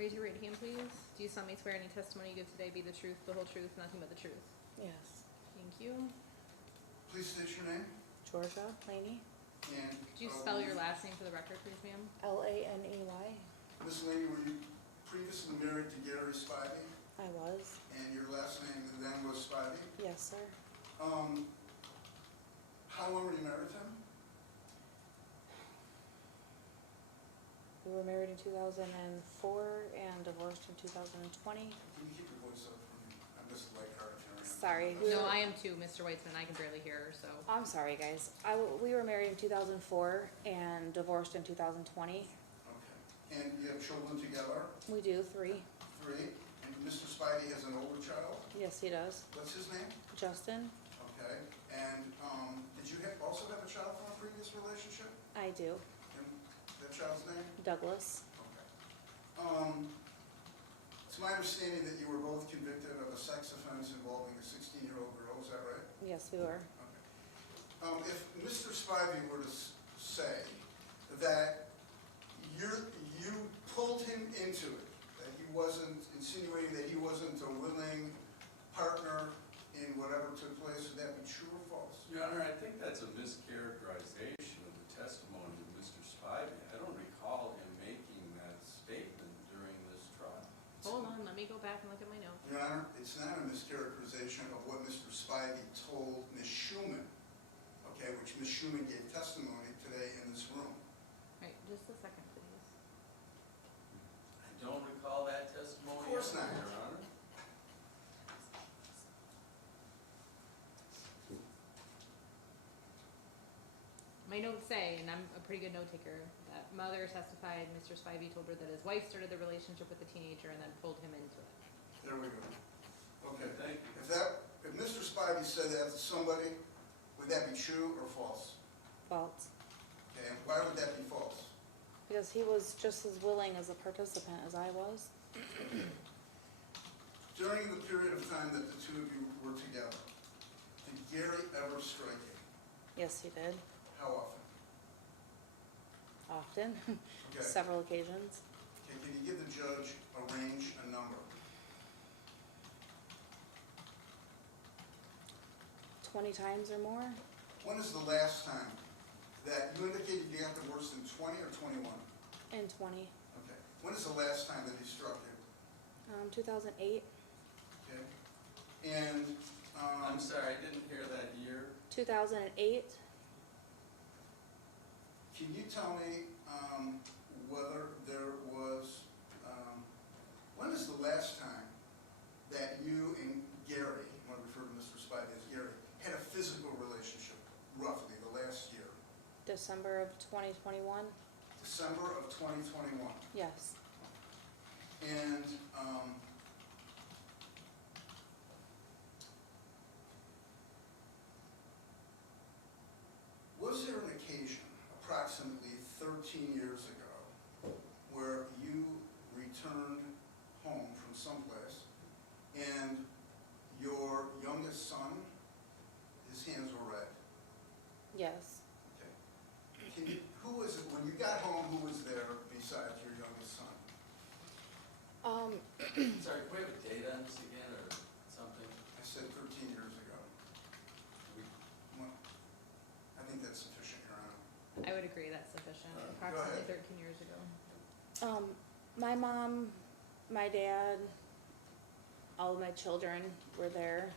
Raise your right hand, please. Do you solemnly swear any testimony you give today be the truth, the whole truth, nothing but the truth? Yes. Thank you. Please state your name Georgia Laney, and. Could you spell your last name for the record, please, ma'am? Laney. Ms. Laney, were you previously married to Gary Spivey? I was. And your last name then was Spivey? Yes, sir. How long were you married to him? We were married in 2004 and divorced in 2020. Can you keep your voice up for me? I'm just like hard of hearing. Sorry. No, I am too, Mr. Weitzman. I can barely hear her, so. I'm sorry, guys. We were married in 2004 and divorced in 2020. Okay. And you have children together? We do, 3. 3. And Mr. Spivey has an older child? Yes, he does. What's his name? Justin, Okay. And did you also have a child from a previous relationship? I do. And that child's name? Douglas. Okay. It's my understanding that you were both convicted of a sex offense involving a 16-year-old girl. Is that right? Yes, we were. Okay. If Mr. Spivey were to say that you pulled him into it, that he wasn't insinuating that he wasn't a willing partner in whatever took place, would that be true or false? Your Honor, I think that's a mischaracterization of the testimony of Mr. Spivey. I don't recall him making that statement during this trial. Hold on, let me go back and look at my notes. Your Honor, it's not a mischaracterization of what Mr. Spivey told Ms. Schuman, okay, which Ms. Schuman gave testimony today in this room. Right, just a second, please. I don't recall that testimony. Of course not. Your Honor. My notes say, and I'm a pretty good note taker, that mother testified Mr. Spivey told her that his wife started the relationship with the teenager and then pulled him into it. There we go. Okay. Thank you. If Mr. Spivey said that to somebody, would that be true or false? False. Okay, and why would that be false? Because he was just as willing as a participant as I was. During the period of time that the two of you were together, did Gary ever strike you? Yes, he did. How often? Often. Okay. Several occasions. Okay, can you give the judge a range, a number? 20 times or more. When is the last time that you indicated you got divorced in 20 or 21? In 20. Okay. When is the last time that he struck you? 2008. Okay. And I'm sorry, I didn't hear that year. 2008. can you tell me whether there was, when is the last time that you and Gary, I want to refer to Mr. Spivey as Gary, had a physical relationship, roughly, the last year? December of 2021. December of 2021. Yes. And was there an occasion, approximately 13 years ago, where you returned home from someplace and your youngest son, his hands were red? Yes. Okay. Who was it, when you got home, who was there besides your youngest son? Sorry, can we have a date on this again or something? I said 13 years ago. Well, I think that's sufficient, Your Honor. I would agree that's sufficient, Go approximately ahead. 13 years ago. My mom, my dad, all of my children were there.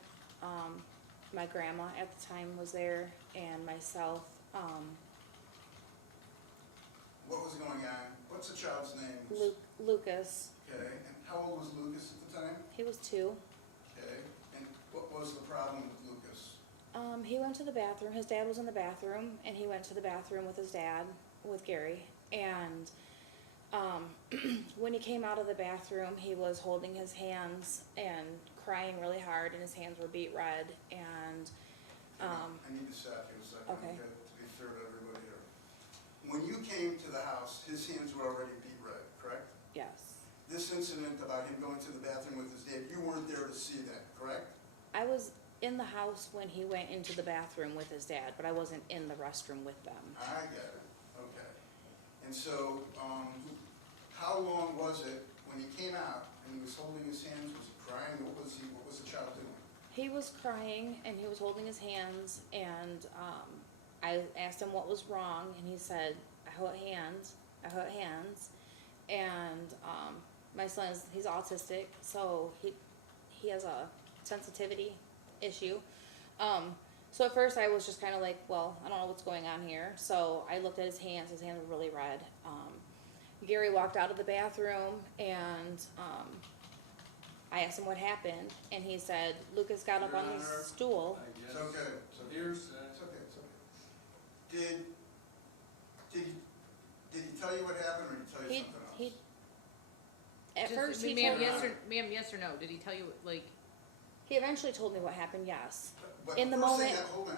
My grandma at the time was there, and myself. What was going on? What's the child's name? Lucas, Okay, and how old was Lucas at the time? he was 2. Okay, and what was the problem with Lucas? He went to the bathroom. His dad was in the bathroom, and he went to the bathroom with his dad, with Gary. And when he came out of the bathroom, he was holding his hands and crying really hard, and his hands were beat red. And I need to stop you a second, Okay. to be fair to everybody here. When you came to the house, his hands were already beat red, correct? yes, This incident about him going to the bathroom with his dad, you weren't there to see that, correct? I was in the house when he went into the bathroom with his dad, but I wasn't in the restroom with them. I get it, okay. And so, how long was it when he came out and he was holding his hands, was he crying? What was the child doing? He was crying and he was holding his hands, and I asked him what was wrong, and he said, I hurt hands, and my son he's autistic, so he has a sensitivity issue. So at first I was just kind of like, well, I don't know what's going on here. So I looked at his hands were really red. Gary walked out of the bathroom, and I asked him what happened, and he said, Lucas got up Your on his Honor, stool. I guess. It's okay, it's okay. Here's, It's okay, it's okay. Did he tell you what happened, or did he tell you something else? He at Just, first he ma'am, told me, ma'am, yes or no? Did he tell you, like, he eventually told me what happened. Yes. But In the first moment- thing, hold on.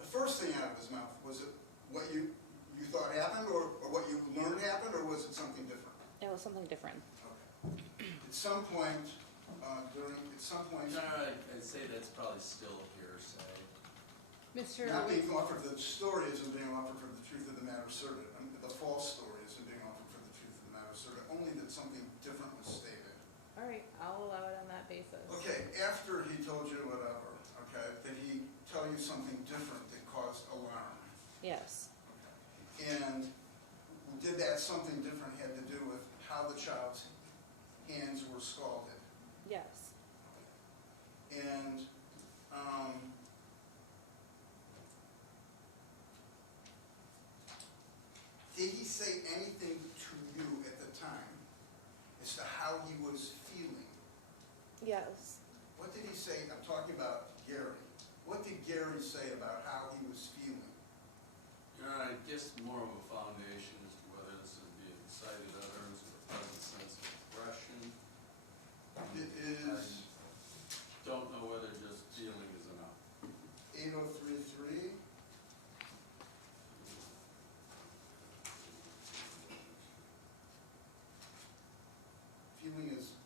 The first thing out of his mouth, was it what you thought happened, or what you learned happened, or was it something different? It was something different. Okay. At some point, Your Honor, I'd say that's probably still hearsay. Mr. not being Owens? offered, the story isn't being offered for the truth of the matter asserted. I mean, the false story isn't being offered for the truth of the matter asserted, only that something different was stated. All right, I'll allow it on that basis. Okay, after he told you whatever, okay, did he tell you something different that caused alarm? Yes. And did that something different had to do with how the child's hands were scalded? Yes. And, did he say anything to you at the time as to how he was feeling? Yes. What did he say? I'm talking about Gary. What did Gary say about how he was feeling? Your Honor, I guess more of a foundation as to whether this is being cited utterance or present sense of expression. It is Don't know whether just feeling is enough. 8033. Feeling is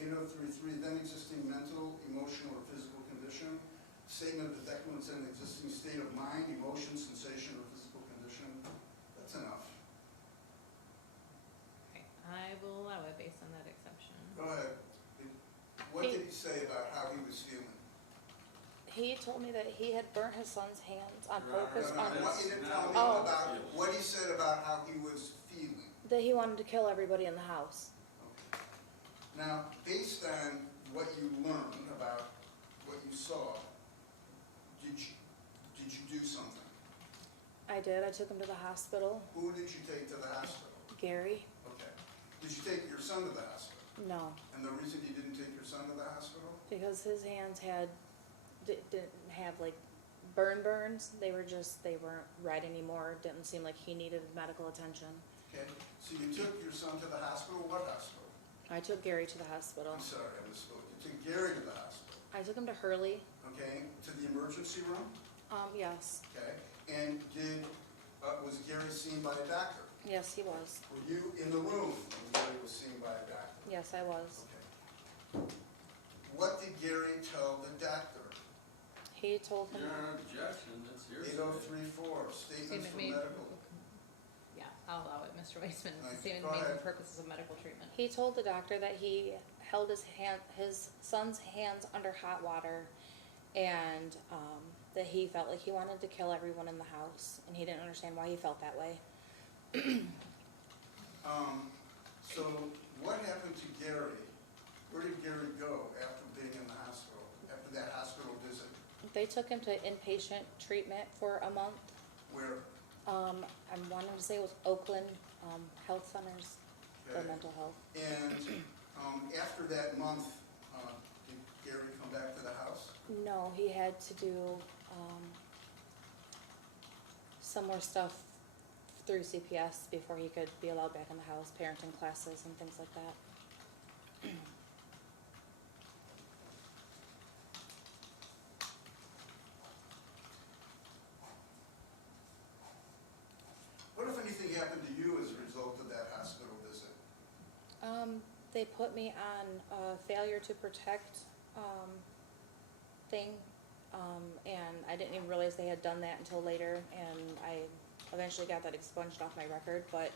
8033, then existing mental, emotional, or physical condition. Statement of the declarant's an existing state of mind, emotion, sensation, or physical condition. That's enough. Okay, I will allow it based on that exception. Go ahead. What did he say about how he was feeling? He told me that he had burnt his son's hands on Your Honor, purpose, No, no, I on want you to tell me Oh. about what he said about how he was feeling. that he wanted to kill everybody in the house. Okay. Now, based on what you learned about what you saw, did you do something? I did. I took him to the hospital. Who did you take to the hospital? Gary? Okay. Did you take your son to the hospital? No, And the reason you didn't take your son to the hospital? because his hands didn't have like burns. They weren't red anymore. Didn't seem like he needed medical attention. Okay. So you took your son to the hospital? What hospital? I took Gary to the hospital. I'm sorry, I misspoke. You took Gary to the hospital, I took him to Hurley. okay? To the emergency room? Yes. Okay. And was Gary seen by a doctor? Yes, he was. Were you in the room when Gary was seen by a doctor? Yes, I was. Okay. What did Gary tell the doctor? He told him, Your Honor, objection, that's hearsay. 8034, statements Statement for made. medical. Yeah, I'll allow it, Mr. Weissman. It's a Right, statement go made for ahead. purposes of medical treatment. he told the doctor that he held his son's hands under hot water, and that he felt like he wanted to kill everyone in the house, and he didn't understand why he felt that way. So what happened to Gary? Where did Gary go after being in the hospital, after that hospital visit? They took him to inpatient treatment for a month. Where? I'm wanting to say it was Oakland Health Centers for Okay. mental health. And after that month, did Gary come back to the house? No, he had to do some more stuff through CPS before he could be allowed back in the house, parenting classes and things like that. What, if anything, happened to you as a result of that hospital visit? They put me on a failure to protect thing, and I didn't even realize they had done that until later, and I eventually got that expunged off my record, but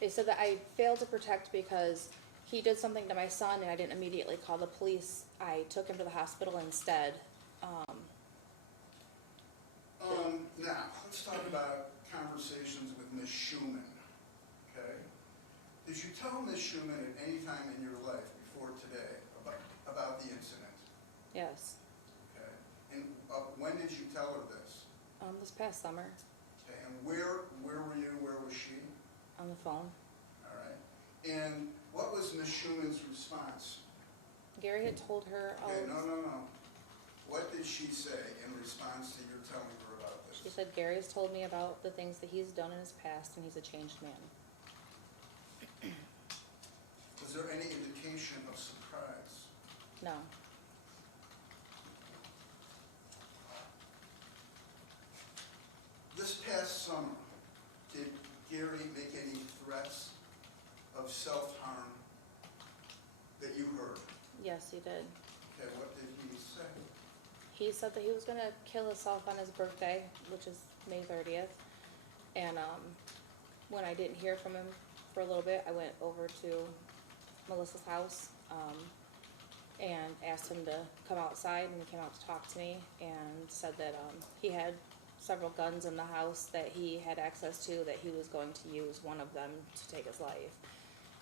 they said that I failed to protect because he did something to my son and I didn't immediately call the police. I took him to the hospital instead. Now, let's talk about conversations with Ms. Schuman, okay? Did you tell Ms. Schuman at any time in your life before today about the incident? Yes. Okay, and when did you tell her this? This past summer Okay, and where were you, where was she? on the phone. All right, and what was Ms. Schuman's response? Gary had told her, Okay, no. What did she say in response to your telling her about this? she said, Gary's told me about the things that he's done in his past and he's a changed man. Was there any indication of surprise? No. This past summer, did Gary make any threats of self-harm that you heard? Yes, he did. Okay, what did he say? He said that he was gonna kill himself on his birthday, which is May 30th. And when I didn't hear from him for a little bit, I went over to Melissa's house and asked him to come outside, and he came out to talk to me and said that he had several guns in the house that he had access to, that he was going to use one of them to take his life.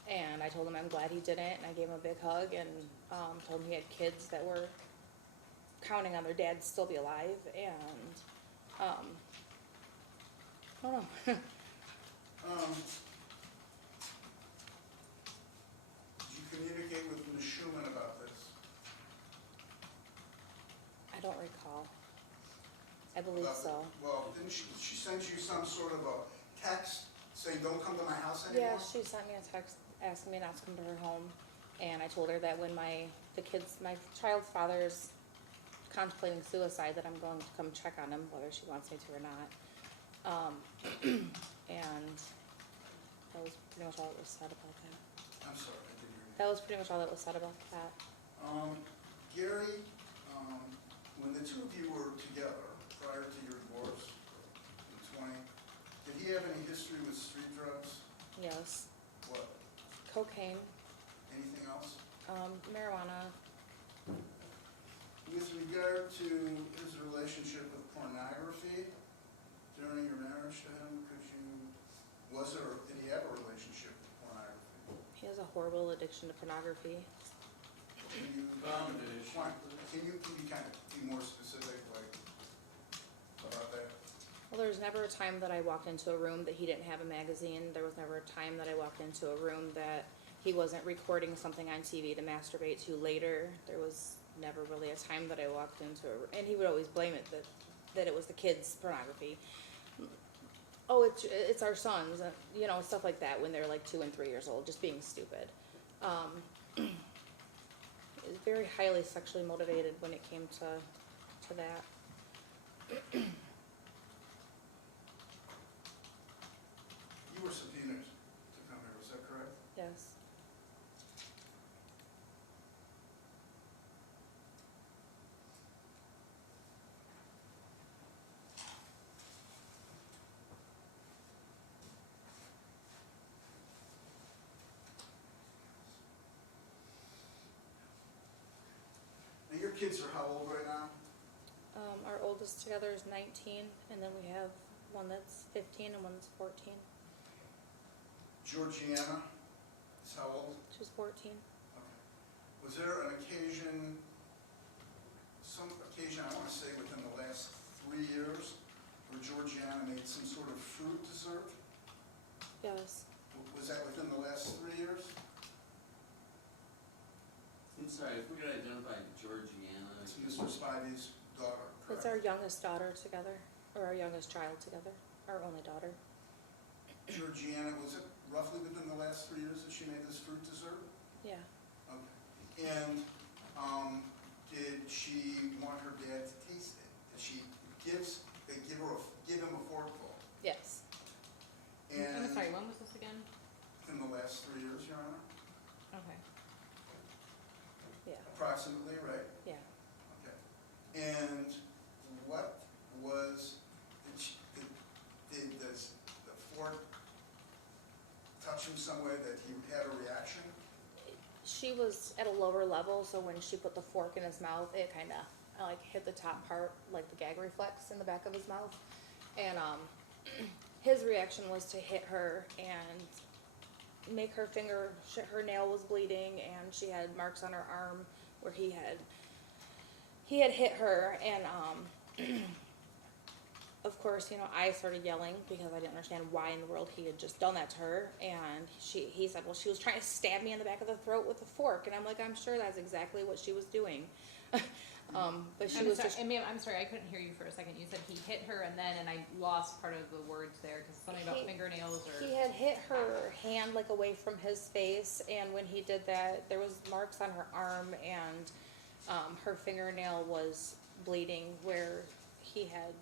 And I told him I'm glad he didn't, and I gave him a big hug and told him he had kids that were counting on their dad to still be alive, and I don't know. Did you communicate with Ms. Schuman about this? I don't recall. I believe About the- so. Well, didn't she send you some sort of a text saying, don't come to my house anymore? Yeah, she sent me a text asking me not to come to her home, and I told her that when my child's father's contemplating suicide, that I'm going to come check on him, whether she wants me to or not. And that was pretty much all that was said about that. I'm sorry, I didn't hear you. That was pretty much all that was said about that. Gary, when the two of you were together prior to your divorce in 20, did he have any history with street drugs? Yes. What? Cocaine, Anything else? marijuana, With regard to his relationship with pornography during your marriage to him, did he have a relationship with pornography? he has a horrible addiction to pornography. Can you, Combination. can you kind of be more specific, like, about that? Well, there was never a time that I walked into a room that he didn't have a magazine. There was never a time that I walked into a room that he wasn't recording something on TV to masturbate to later. There was never really a time that I walked into a room, and he would always blame it that it was the kids' pornography. Oh, it's our sons, you know, stuff like that when they're like 2 and 3 years old, just being stupid. He was very highly sexually motivated when it came to that. You were subpoenaed to come here, was that correct? Yes. Now, your kids are how old right now? Our oldest together is 19, and then we have one that's 15 and one that's 14. Georgiana is how old? She's 14. Okay. Was there an occasion, I want to say within the last 3 years, where Georgiana made some sort of fruit dessert? Yes. Was that within the last 3 years? I'm sorry, if we could identify Georgiana. It's Mr. Spivey's daughter, correct? It's our youngest daughter together, or our youngest child together, our only daughter. Georgiana, was it roughly within the last 3 years that she made this fruit dessert? Yeah. Okay. And did she want her dad to taste it? Did she give him a forkful? Yes. And I'm sorry, when was this again? in the last 3 years, Your Honor? Okay. Yeah. Approximately, right? Yeah. Okay. And what was, did the fork touch him some way that he had a reaction? she was at a lower level, so when she put the fork in his mouth, it kind of like hit the top part, like the gag reflex in the back of his mouth. And his reaction was to hit her and make her finger, her nail was bleeding, and she had marks on her arm where he had hit her. And of course, you know, I started yelling because I didn't understand why in the world he had just done that to her. And he said, well, she was trying to stab me in the back of the throat with a fork. And I'm like, I'm sure that's exactly what she was doing. But she was just. And ma'am, I'm sorry, I couldn't hear you for a second. You said he hit her and I lost part of the words there, because something about fingernails or. He had hit her hand like away from his face, and when he did that, there was marks on her arm, and her fingernail was bleeding where he had.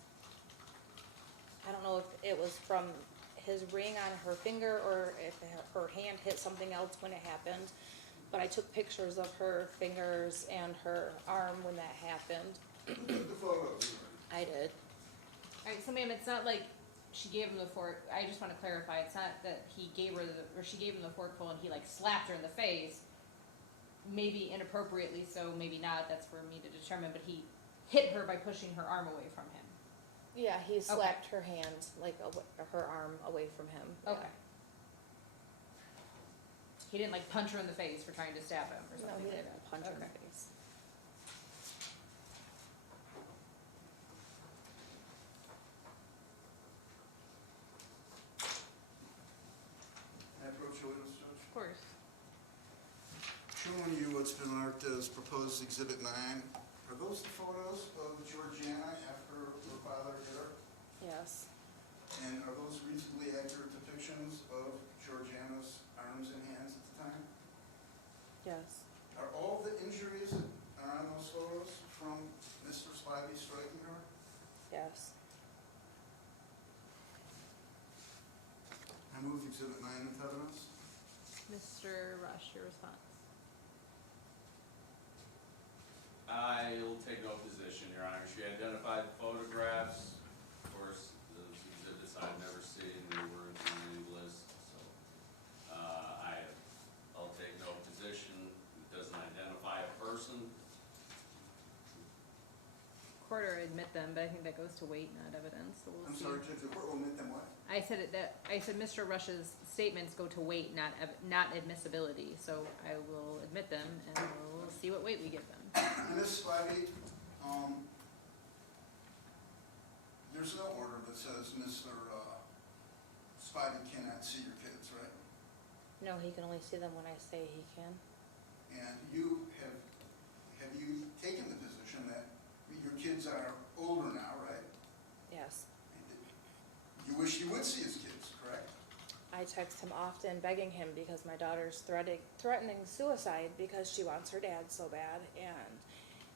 I don't know if it was from his ring on her finger or if her hand hit something else when it happened. But I took pictures of her fingers and her arm when that happened. Who took the photos? I did. Alright, so ma'am, it's not like she gave him the fork, I just wanna clarify, it's not that he gave her or she gave him the forkful and he like slapped her in the face. Maybe inappropriately so, maybe not, that's for me to determine, but he hit her by pushing her arm away from him. Yeah, he slapped her hand, like her arm away from him. Yeah. Okay. He didn't like punch her in the face for trying to stab him or No, something he like didn't that. punch her in Okay. the face. Can I approach you, witness, Judge? Of course. Showing you what's been marked as proposed Exhibit 9. Are those the photos of Georgiana after her father hit her? Yes. And are those reasonably accurate depictions of Georgiana's arms and hands at the time? Yes. Are all the injuries that are on those photos from Mr. Spivey striking her? Yes. I move Exhibit 9 into evidence. Mr. Rush, your response. I'll take no position, Your Honor. She identified photographs. Of course, those exhibits I've never seen, they were in the list, so, I'll take no position. It doesn't identify a person. Court or admit them, but I think that goes to weight, not evidence, so we'll I'm see. sorry, Judge, the court will admit them what? I said Mr. Rush's statements go to weight, not admissibility, so I will admit them and we'll see what weight we give them. Ms. Spivey, there's no order that says Mr. Spivey cannot see your kids, right? No, he can only see them when I say he can. And you have you taken the position that your kids are older now, right? Yes. You wish you would see his kids, correct? I text him often begging him because my daughter's threatening suicide because she wants her dad so bad, and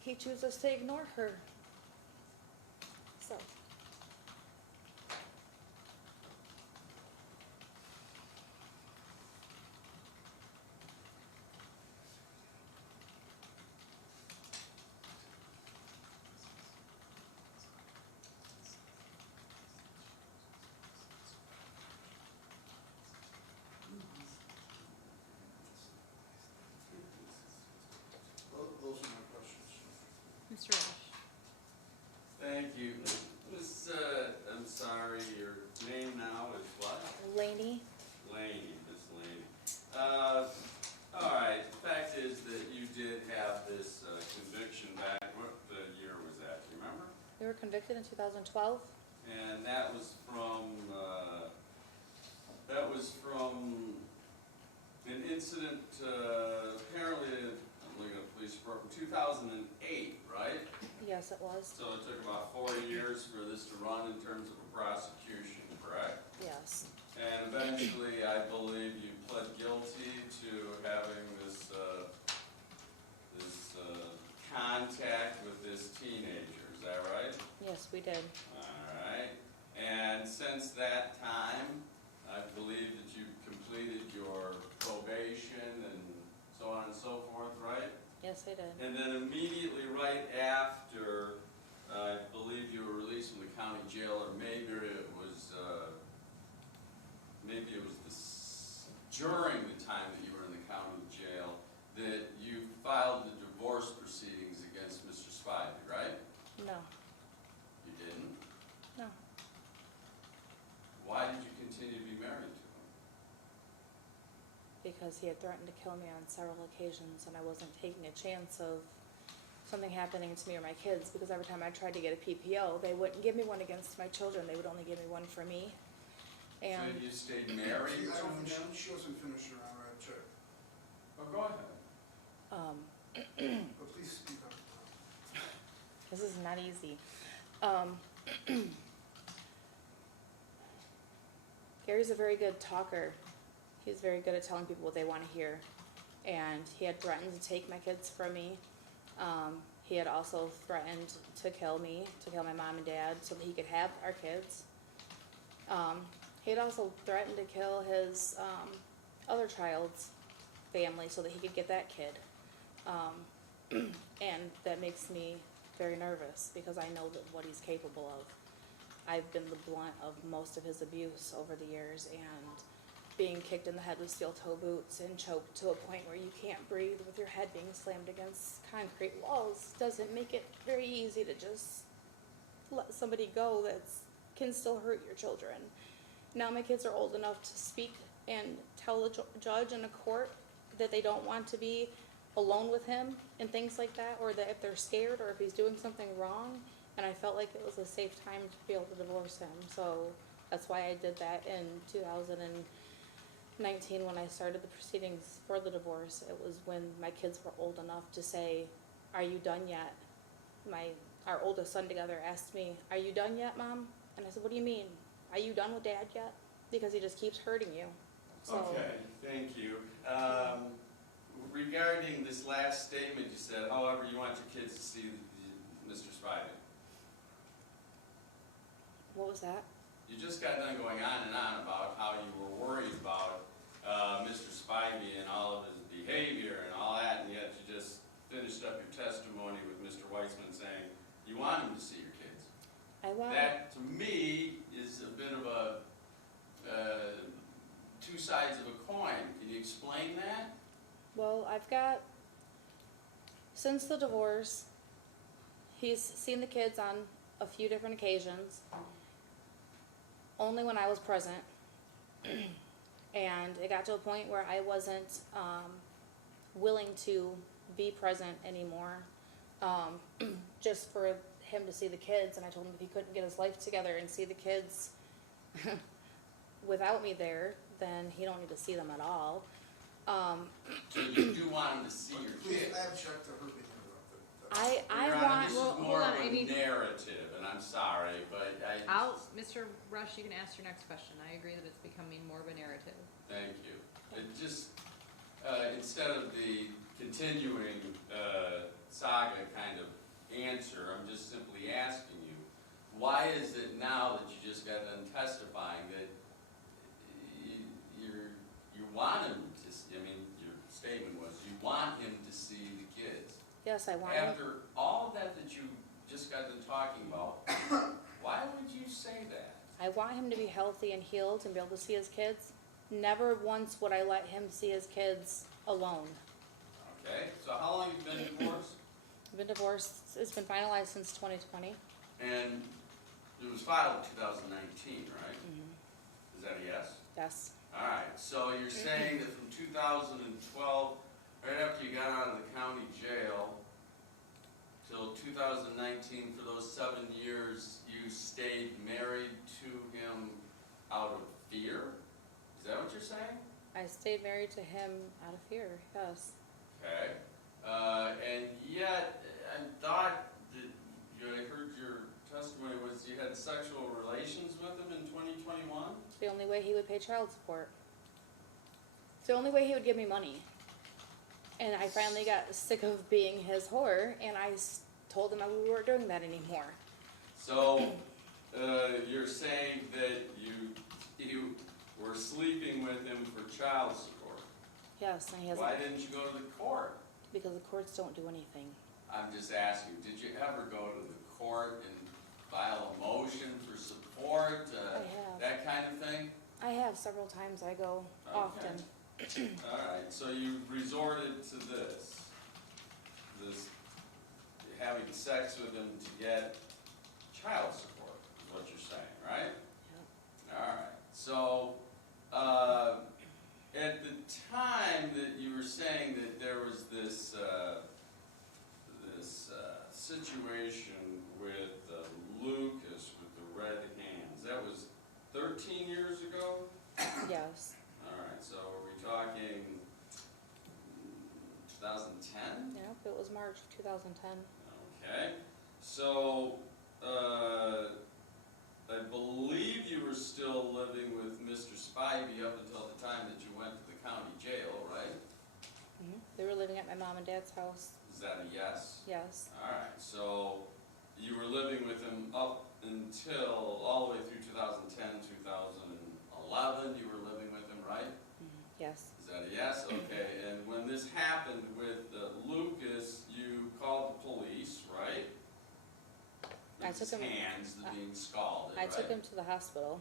he chooses to ignore her. So. Those are my questions. Mr. Rush. Thank you. Miss, I'm sorry, your name now is what? Laney, Laney, Miss Laney. All right, the fact is that you did have this conviction back, what year was that, do you remember? they were convicted in 2012. And that was from an incident, apparently, I'm looking at the police report, from 2008, right? Yes, it was. So it took about 4 years for this to run in terms of a prosecution, correct? Yes. And eventually, I believe you pled guilty to having this contact with this teenager, is that right? Yes, we did. Alright, and since that time, I believe that you've completed your probation and so on and so forth, right? Yes, I did. And then immediately right after, I believe you were released from the county jail, or maybe it was during the time that you were in the county jail, that you filed the divorce proceedings against Mr. Spivey, right? No, You didn't? no. Why did you continue to be married to him? Because he had threatened to kill me on several occasions, and I wasn't taking a chance of something happening to me or my kids, because every time I tried to get a PPO, they wouldn't give me one against my children, they would only give me one for me. So And, you stayed married See, I to don't him? think she wasn't finished her hour, check. Oh, go ahead. But please speak up. this is not easy. Gary's a very good talker. He's very good at telling people what they want to hear. And he had threatened to take my kids from me. He had also threatened to kill me, to kill my mom and dad, so that he could have our kids. He had also threatened to kill his other child's family so that he could get that kid. And that makes me very nervous because I know that what he's capable of. I've been the blunt of most of his abuse over the years, and being kicked in the head with steel toe boots and choked to a point where you can't breathe with your head being slammed against concrete walls doesn't make it very easy to just let somebody go that can still hurt your children. Now my kids are old enough to speak and tell the judge in a court that they don't want to be alone with him and things like that, or that if they're scared or if he's doing something wrong, and I felt like it was a safe time to be able to divorce him. So that's why I did that in 2019 when I started the proceedings for the divorce. It was when my kids were old enough to say, "Are you done yet?" Our oldest son together asked me, "Are you done yet, Mom?" And I said, "What do you mean? Are you done with Dad yet?" Because he just keeps hurting you. So, Okay, thank you. Regarding this last statement, you said, however, you want your kids to see Mr. Spivey. what was that? You just got done going on and on about how you were worried about Mr. Spivey and all of his behavior and all that, and yet you just finished up your testimony with Mr. Weitzman saying you want him to see your kids. I want. That, to me, is a bit of a two sides of a coin. Can you explain that? Well, since the divorce, he's seen the kids on a few different occasions, only when I was present. And it got to a point where I wasn't willing to be present anymore, just for him to see the kids. And I told him if he couldn't get his life together and see the kids without me there, then he don't need to see them at all. So you do want him to see your Please, kids? I object to her being interrupted. I Your Honor, want. this well, is hold more on, of I a need- narrative, and I'm sorry, but Mr. Rush, you can ask your next question. I agree that it's becoming more of a narrative. thank you. It just, instead of the continuing saga kind of answer, I'm just simply asking you, why is it now that you just got done testifying that you want him to, I mean, your statement was you want him to see the kids? Yes, I want him. After all that you just got done talking about, why would you say that? I want him to be healthy and healed and be able to see his kids. Never once would I let him see his kids alone. Okay, so how long have you been divorced? I've been divorced. It's been finalized since 2020. And it was filed in 2019, right? Is that a yes? Yes. All right, so you're saying that from 2012, right after you got out of the county jail, till 2019, for those 7 years, you stayed married to him out of fear? Is that what you're saying? I stayed married to him out of fear. Yes. Okay, and yet, I thought that, I heard your testimony was you had sexual relations with him in 2021? It's the only way he would pay child support. It's the only way he would give me money. And I finally got sick of being his whore, and I told him that we weren't doing that anymore. So, you're saying that you were sleeping with him for child support? Yes, and he has. Why didn't you go to the court? Because the courts don't do anything. I'm just asking, did you ever go to the court and file a motion for support, I have. that kind of thing? I have several times. I go often. Alright, so you resorted to this having sex with him to get child support, is what you're saying, right? Alright, so, at the time that you were saying that there was this, situation with Lucas with the red hands, that was 13 years ago? Yes. Alright, so are we talking 2010? Yep, it was March of 2010. Okay, so, I believe you were still living with Mr. Spivey up until the time that you went to the county jail, right? They were living at my mom and dad's house. Is that a yes? Yes. Alright, so you were living with him up until, all the way through 2010, 2011, you were living with him, right? Yes. Is that a yes? Okay, and when this happened with Lucas, you called the police, right? I With his took him- hands being scalded, I right? took him to the hospital.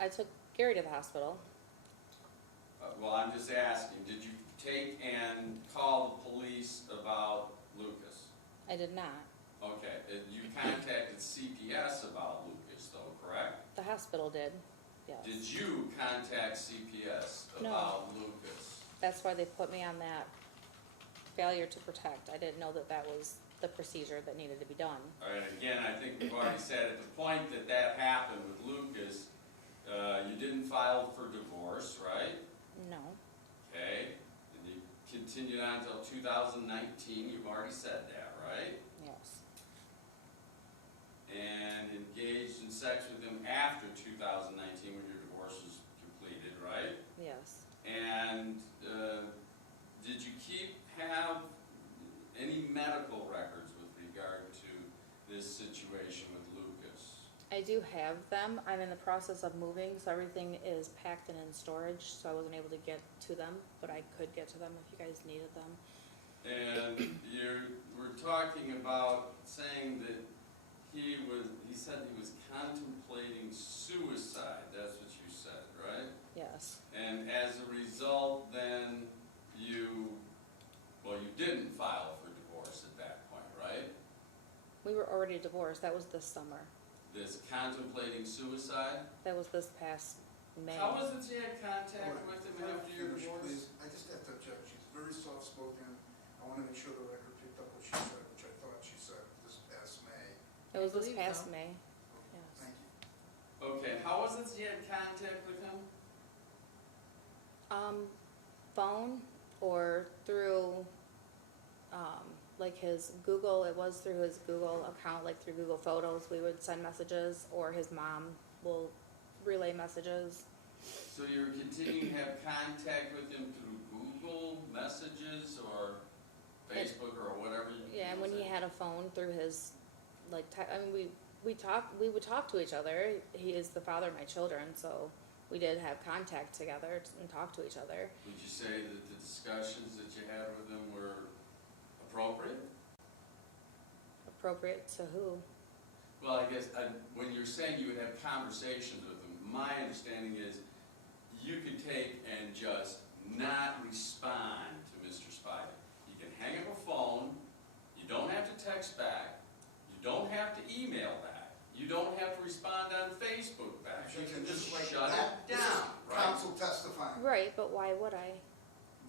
I took Gary to the hospital. Well, I'm just asking, did you take and call the police about Lucas? I did not. Okay, and you contacted CPS about Lucas though, correct? The hospital did. Yes. Did you contact CPS No. about Lucas? That's why they put me on that failure to protect. I didn't know that that was the procedure that needed to be done. All right, again, I think we've already said at the point that that happened with Lucas, you didn't file for divorce, right? No. Okay, and you continued on until 2019, you've already said that, right? Yes. And engaged in sex with him after 2019 when your divorce was completed, right? Yes. And did you have any medical records with regard to this situation with Lucas? I do have them. I'm in the process of moving, so everything is packed and in storage, so I wasn't able to get to them, but I could get to them if you guys needed them. And you were talking about saying that he said he was contemplating suicide, that's what you said, right? Yes. And as a result, then you didn't file for divorce at that point, right? We were already divorced. That was this summer. This contemplating suicide? That was this past May. How was it you had contact Wait, with him can I after your finish, divorce? please? I just have to object, she's very soft-spoken, I wanna make sure the record picked up what she said, which I thought she said this past May. It was I this believe past so. May. Okay, Yes. thank you. Okay, how was it you had contact with him? Phone or through, like his Google, it was through his Google account, like through Google Photos, we would send messages, or his mom will relay messages. So you're continuing to have contact with him through Google Messages or Facebook or whatever you Yeah, and when he had a phone through his, like, we would talk to each other. He is the father of my children, so we did have contact together and talk to each other. Would you say that the discussions that you had with him were appropriate? Appropriate to who? Well, I guess, when you're saying you would have conversations with him, my understanding is you could take and just not respond to Mr. Spivey. You can hang up a phone, you don't have to text back, you don't have to email back, you don't have to respond on Facebook back. You can just Like shut that, it this is down, right? Counsel testifying. Right, but why would I?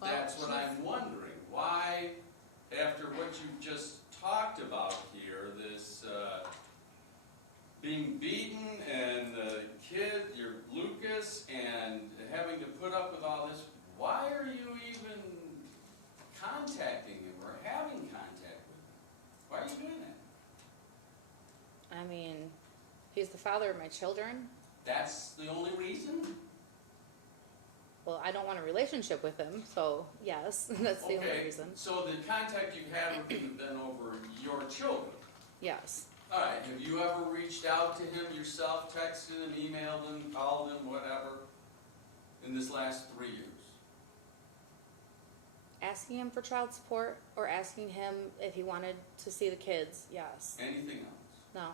That's what I'm wondering, why, after what you just talked about here, this, being beaten and the kid, your Lucas, and having to put up with all this, why are you even contacting him or having contact with him? Why are you doing that? I mean, he's the father of my children. That's the only reason? Well, I don't want a relationship with him, so yes, that's the only Okay, reason. so the contact you've had with him has been over your children? Yes. All right, have you ever reached out to him yourself, texted him, emailed him, called him, whatever, in this last 3 years? Asking him for child support or asking him if he wanted to see the kids, yes. Anything else? No.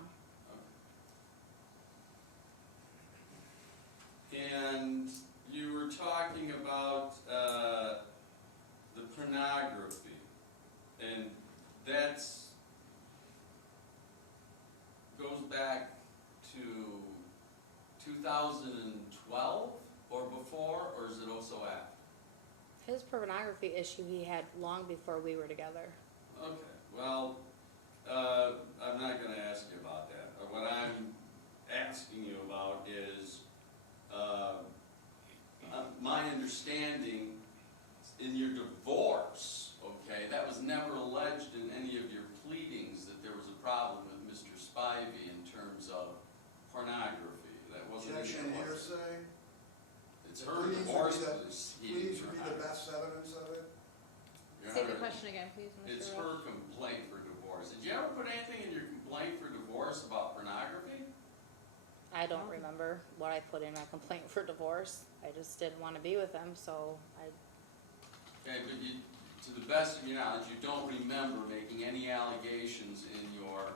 Okay. And you were talking about, the pornography, and that's, goes back to 2012 or before, or is it also after? His pornography issue he had long before we were together. Okay, well, I'm not gonna ask you about that. What I'm asking you about is, my understanding in your divorce, okay, that was never alleged in any of your pleadings that there was a problem with Mr. Spivey in terms of pornography. That wasn't in Objection, your- hearsay. It's her Pleadings would be divorce the- proceedings. Please would be the best evidence of it. Your Say the Honor, question again, please, It's Mr. Rowe. her complaint for divorce. Did you ever put anything in your complaint for divorce about pornography? I don't remember what I put in my complaint for divorce. I just didn't want to be with him, so I, Okay, but you, to the best of your knowledge, you don't remember making any allegations in your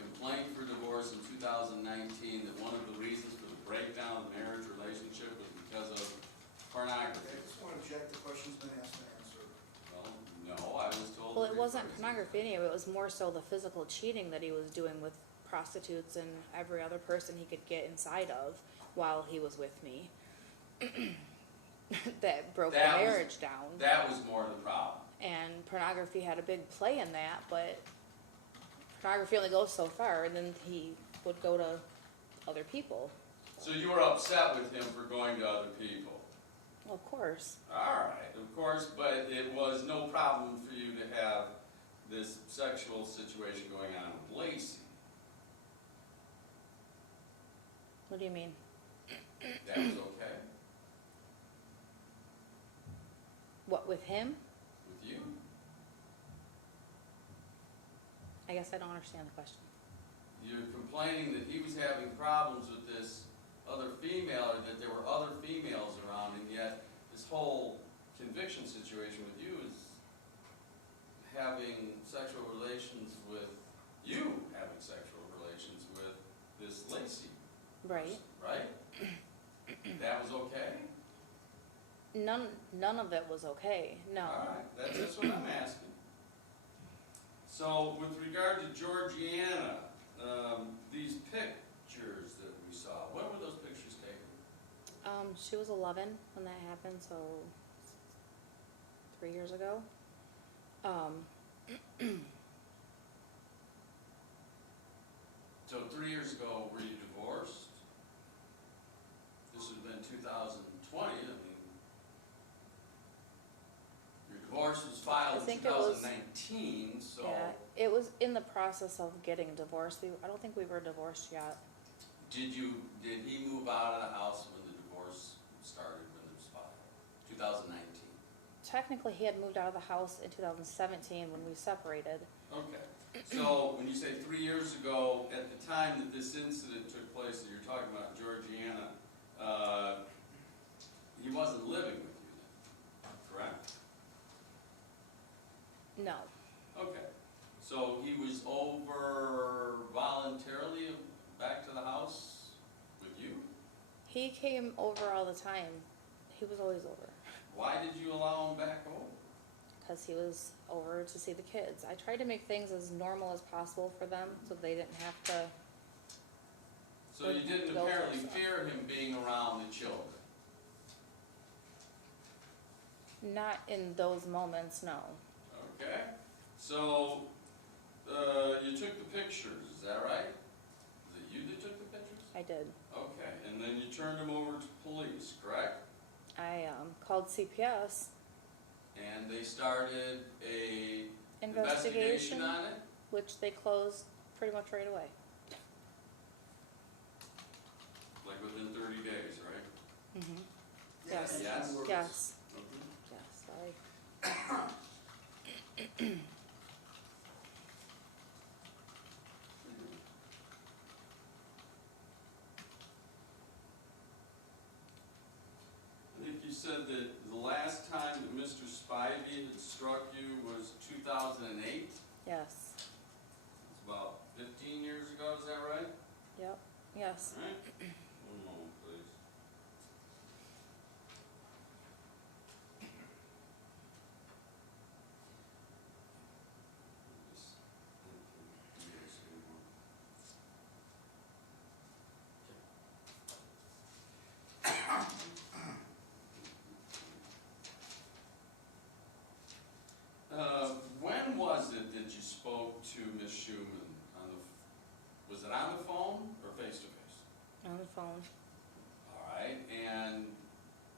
complaint for divorce in 2019 that one of the reasons for the breakdown of the marriage relationship was because of pornography? Okay, I just want to object, the question's been asked and answered. Well, no, I was told. well, to it wasn't rephrase it. pornography anyway. It was more so the physical cheating that he was doing with prostitutes and every other person he could get inside of while he was with me. That broke the That was- marriage down. That was more the problem. And pornography had a big play in that, but pornography only goes so far, and then he would go to other people. So you were upset with him for going to other people? Well, of course. All right, of course, but it was no problem for you to have this sexual situation going on with Lacey. What do you mean? That was okay What, with him? with you? I guess I don't understand the question. You're complaining that he was having problems with this other female, or that there were other females around, and yet this whole conviction situation with you is having sexual relations with, you having sexual relations with this Lacey, Right. right? That was okay? None of it was okay. No. All right, that's what I'm asking. So with regard to Georgiana, these pictures that we saw, when were those pictures taken? She was 11 when that happened, so 3 years ago. So 3 years ago, were you divorced? This would have been 2020, I mean, your divorce was I filed in think it was- 2019, so. Yeah, it was in the process of getting divorced. I don't think we were divorced yet. Did he move out of the house when the divorce started, when it was filed? 2019? Technically, he had moved out of the house in 2017 when we separated. Okay, so when you say 3 years ago, at the time that this incident took place, that you're talking about Georgiana, he wasn't living with you then, correct? No. Okay, so he was over voluntarily back to the house with you? He came over all the time. He was always over. Why did you allow him back over? Because he was over to see the kids. I tried to make things as normal as possible for them so they didn't have to. So you didn't Go for apparently stuff. fear him being around the children? Not in those moments, no. Okay, so, you took the pictures, is that right? Is it you that took the pictures? I did. Okay, and then you turned them over to police, correct? I called CPS. And they started a Investigation, investigation on it? which they closed pretty much right away. Like within 30 days, right? Mm-hmm. Yes. Yes. Two words. Yes. Mhm. Yes, I think you said that the last time that Mr. Spivey had struck you was 2008? yes. It's about 15 years ago, is that right? Yep. Yes. All right. One moment, please. you spoke to Ms. Schuman on the, was it on the phone or face to face? On the phone. All right, and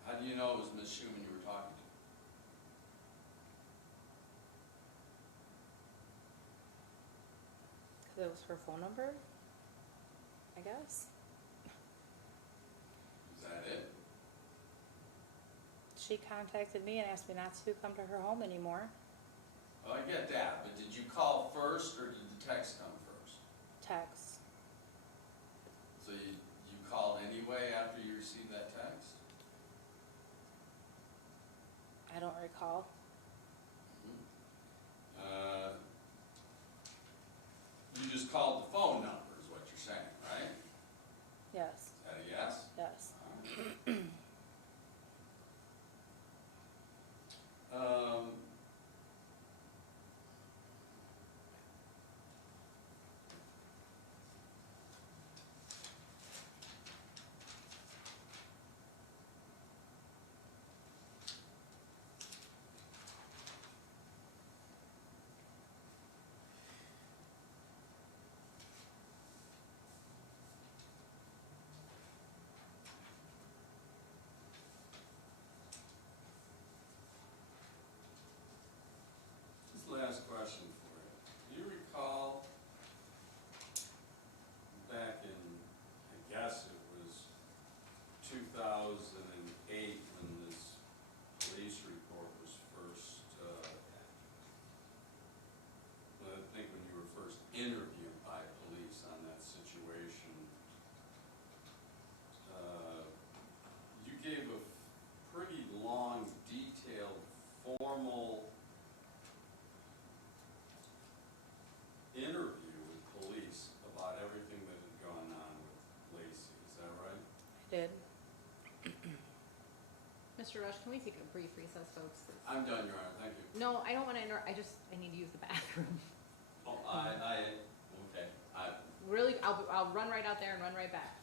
how do you know it was Ms. Schuman you were talking to? Cause it was her phone number, I guess. Is that it? She contacted me and asked me not to come to her home anymore. Well, I get that, but did you call first or did the text come first? Text. So you called anyway after you received that text? I don't recall. You just called the phone number is what you're saying, right? Yes, Is that a yes? yes. Um, This last question for you. Do you recall back in, I guess it was 2008 when this police report was first, well, I think when you were first interviewed by police on that situation, you gave a pretty long, detailed, formal interview with police about everything that had gone on with Lacey, is that right? I did. Mr. Rush, can we take a brief recess, folks? I'm done, Your Honor, thank you. No, I don't wanna I need to use the bathroom. Oh, okay, Really, I'll run right out there and run right back.